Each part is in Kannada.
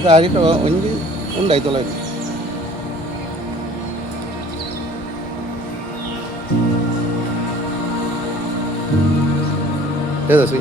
ಅದು ಆರಿಟ ಒಂಜಿ ಉಂಡು ಐತೊಲ ಸಿ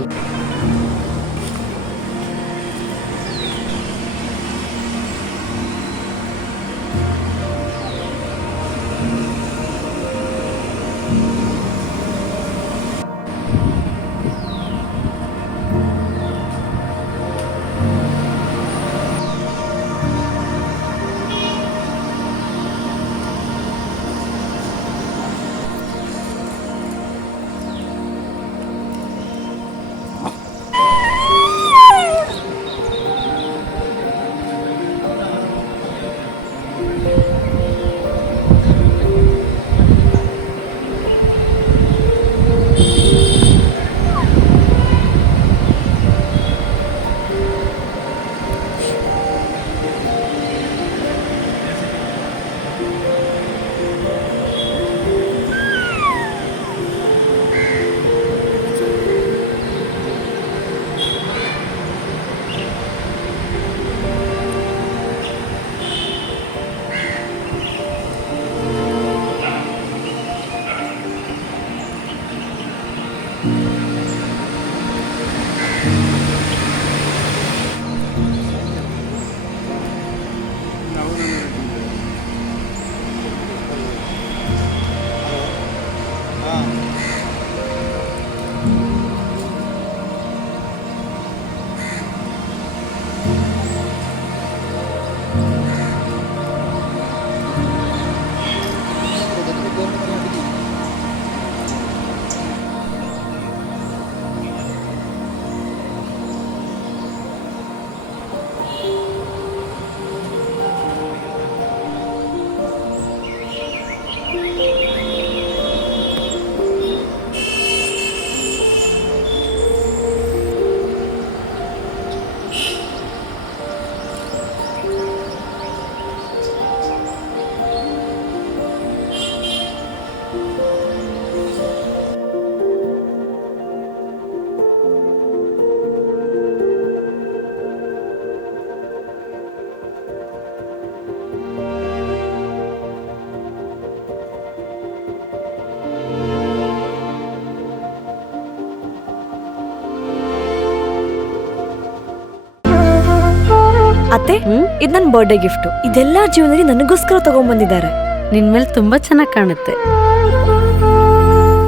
ಅತ್ತೆ, ಇದು ನನ್ನ ಬರ್ಡೇ ಗಿಫ್ಟ್. ಇದೆಲ್ಲ ಜೀವನದಲ್ಲಿ ನನಗೋಸ್ಕರ ತಗೊಂಡ್ಬಂದಿದ್ದಾರೆ. ನಿನ್ ಮೇಲೆ ತುಂಬಾ ಚೆನ್ನಾಗಿ ಕಾಣುತ್ತೆ.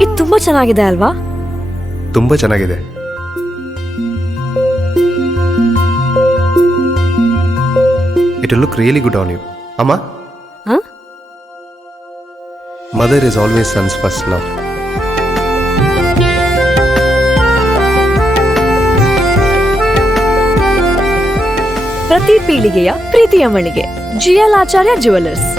ಇದು ತುಂಬಾ ಚೆನ್ನಾಗಿದೆ ಅಲ್ವಾ? ತುಂಬಾ ಚೆನ್ನಾಗಿದೆ. It will look really good on you. Amma? Huh? Mother is always son's first love. ಪ್ರತಿ ಪೀಳಿಗೆಯ ಪ್ರೀತಿಯ ಮಳಿಗೆ GL ಆಚಾರ್ಯ ಜುವೆಲ್ಲರ್ಸ್.